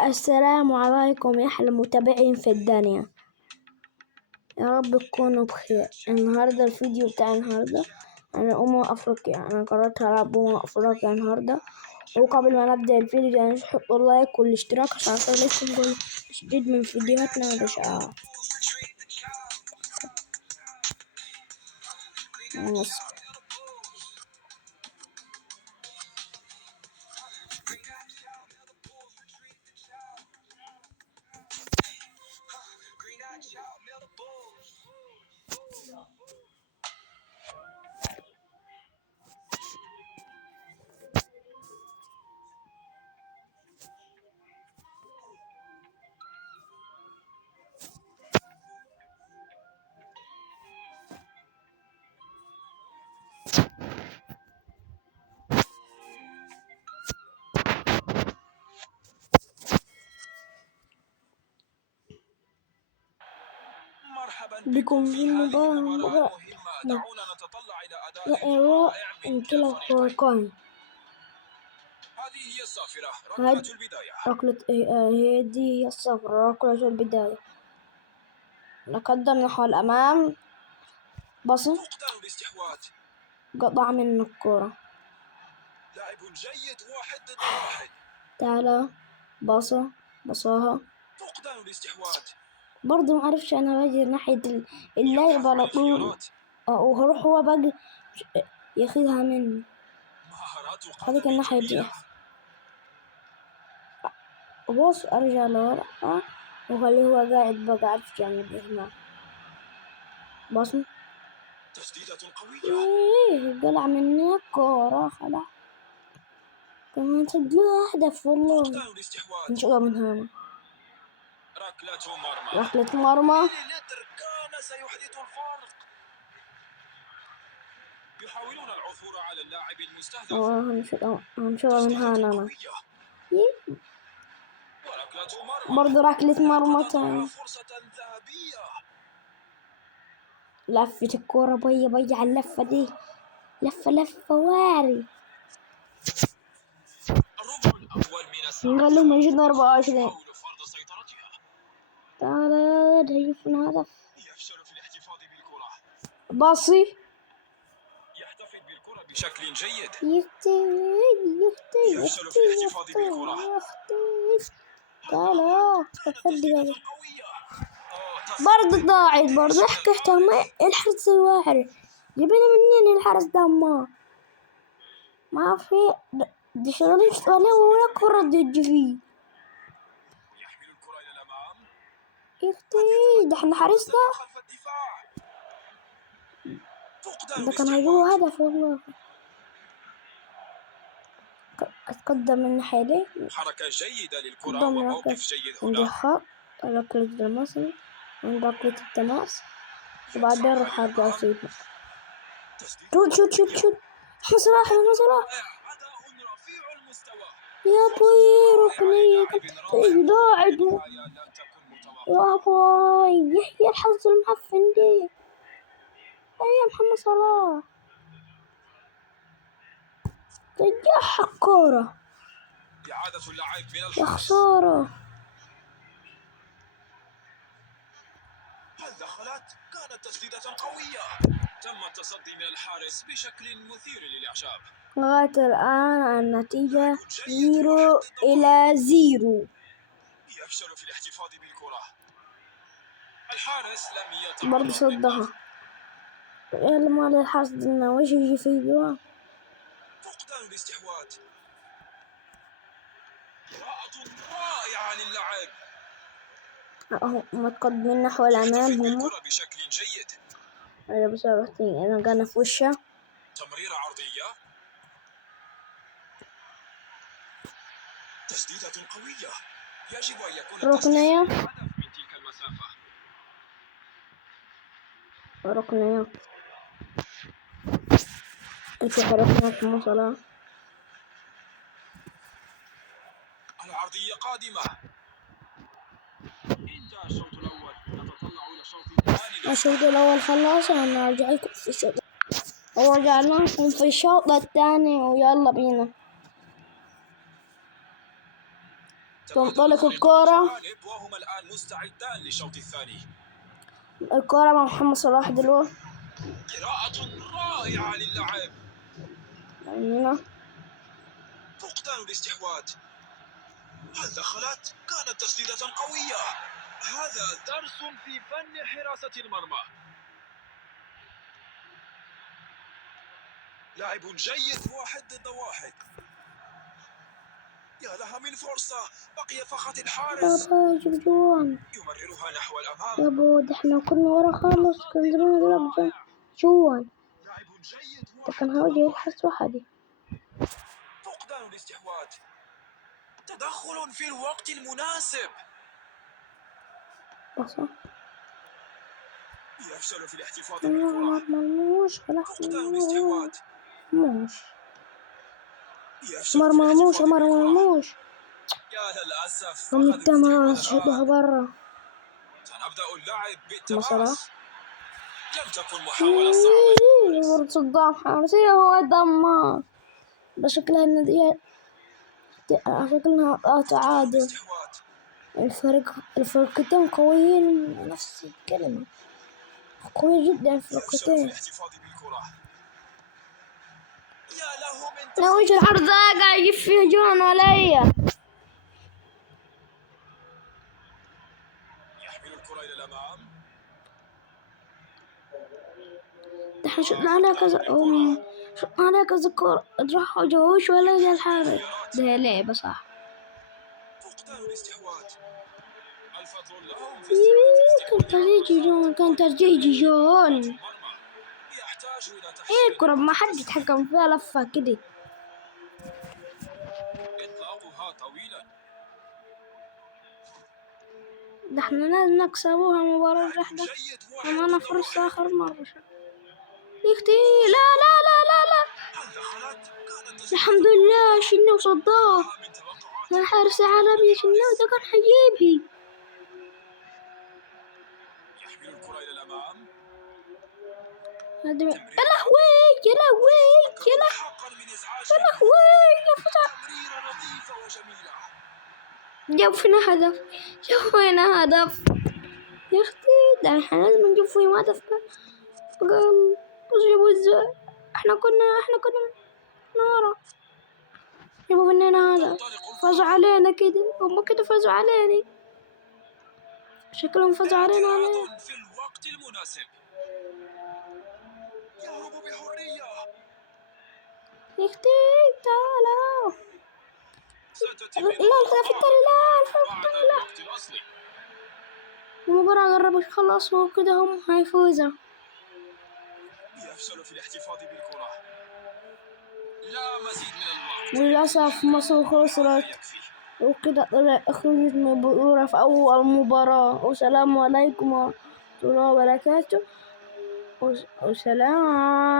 السلام عليكم يا أحلى متابعين في الدنيا، يا رب تكونوا بخير. النهاردة الفيديو بتاع النهاردة عن أفريقيا. أنا قررت ألعب أفريقيا النهاردة. وقبل ما نبدأ الفيديو يعني حطوا اللايك والاشتراك عشان يوصلكم كل جديد من فيديوهاتنا والإشعارات. بكم في مباراة رائع من كلا الفريقين. هذه هي الصافرة، ركلة البداية. هي دي هي الصفرة، ركلة البداية. نقدم نحو الأمام، بص قطع من الكرة. لاعب جيد، 1 ضد 1. تعالى بصاها. فقدان الاستحواذ. برضه معرفش أنا باجي ناحية اللاعب على طول، وهروح هو باجي ياخدها مني. هذيك الناحية دي. بص أرجع لورا وخليه هو قاعد بقى عارف يعمل إيه هنا. بص تسديدة قوية، قلع مني الكورة خلاص. كمان سجلوا هدف والله. نشوفها من هنا. ركلة مرمى. كان سيحدث الفارق. يحاولون العثور على اللاعب المستهدف. هنشوفها من هنا. برضو ركلة مرمى تاني. لفة الكورة بيا على اللفة دي. لفة واري. نخليهم يجدون 24. تعالى هدفنا هدف. يفشل في الاحتفاظ بالكرة. باصي. يحتفظ بالكرة بشكل جيد. يفشل في الاحتفاظ بالكرة. تعالى برضه ضاعت. برضه حكيتها الحرس الواحد. جبنا منين الحرس ده؟ ما في دي شغلة ولا كرة تجي فيه. يحمل الكرة إلى الأمام. ده احنا حارسنا. ده كان هيجيبوا هدف والله. اتقدم من الناحية دي. حركة جيدة للكرة وموقف جيد هنا. عندي خط ركلة التماس. عندي ركلة التماس وبعدين اروح ارجع اسيبها. شوت احنا صلاح. يا بوي ركنية كنت ضاعت. يا بوي يحيى الحظ المعفن دي. يا محمد صلاح ضيعها الكورة. يا خسارة. هل دخلت؟ كانت تسديدة قوية. تم التصدي من الحارس بشكل مثير للإعجاب. لغاية الآن النتيجة 0-0. يفشل في الاحتفاظ بالكرة. الحارس لم يتعرض برضه صدها. يلا مال الحارس دنا وش يجي في جوان. فقدان الاستحواذ. قراءة رائعة للعب. اهو متقدمين نحو الأمام هم. بشكل جيد. أنا بسرعتين أنا قانا في وشه. تمريرة عرضية. تسديدة قوية. يجب أن يكون ركنية. هدف من تلك المسافة. ركنية. نشوف ركنية في مصلة. العرضية قادمة. انتهى الشوط الأول. نتطلع إلى الشوط الثاني. الشوط الأول خلاص. أنا أرجع لكم في الشوط. ورجعنا لكم في الشوط الثاني ويلا بينا. تنطلق الكرة. وهما الآن مستعدان للشوط الثاني. الكرة مع محمد صلاح دلوقتي. قراءة رائعة للاعب. هنا فقدان الاستحواذ. هل دخلت؟ كانت تسديدة قوية. هذا درس في فن حراسة المرمى. لاعب جيد 1 ضد 1. يا لها من فرصة، بقي فقط الحارس. جيب جوان يمررها نحو الأمام. يا بود، احنا كنا ورا خالص، كان زمان نلعب جوان. لاعب جيد ده كان هواجه الحس وحدي. فقدان الاستحواذ. تدخل في الوقت المناسب. بصا يفشل في الاحتفاظ بالكرة. مرموش فقدان الاستحواذ. مرموش يفشل في مرموش الاحتفاظ بالكرة. مرموش يا للأسف. رمي التماس شدها برا. سنبدأ اللعب مثلا بالتماس. لم تكن محاولة صعبة. فرصة صدام حارسية، هو دمار. ده شكلها ان دي شكلها تعادل. الفرقتين قويين، نفس الكلمة، قوي جدا الفرقتين. لا وش العرض ذا قاعد يجيب فيه جون عليا. يحمل الكرة إلى الأمام. دحين شطنا عليه كذا شطنا عليه كذا كورة، راح وجهوش ولا جا الحارس. ده لعبة صح. فقدان الاستحواذ. الفضل لهم في كان ترجيجي جون، كان ترجيجي جون. يحتاج إلى ايه الكرة ما حد يتحكم فيها، لفة كده. إطلاقها طويلا. ده احنا لازم نكسبوها المباراة الواحدة. معنا فرصة آخر مرة. يختي لا لا لا لا لا. الحمد لله شلنا وصداه. الحارس العالمي شلنا، ده كان حيجيبي. يحمل الكرة إلى الأمام. يا لهوي يا لهوي يا لهوي يا فتح. جاب فينا هدف، جاب فينا هدف يا اختي. ده احنا لازم نجيب فيهم هدف. بقى جابوا ازاي؟ احنا كنا نارا. جابوا مننا هدف، فازوا علينا كده. هم كده فازوا علينا، شكلهم فازوا علينا. في الوقت المناسب. يهرب بحرية. يا اختي تعالوا. لا الهدف الثاني، لا. المباراة قربت خلاص، وكده هم هيفوزوا. يفشل في الاحتفاظ بالكرة. لا مزيد من الوقت. للأسف مصر خسرت، وكده خرجت من البطولة في أول مباراة. والسلام عليكم ورحمة الله وبركاته. وسلام.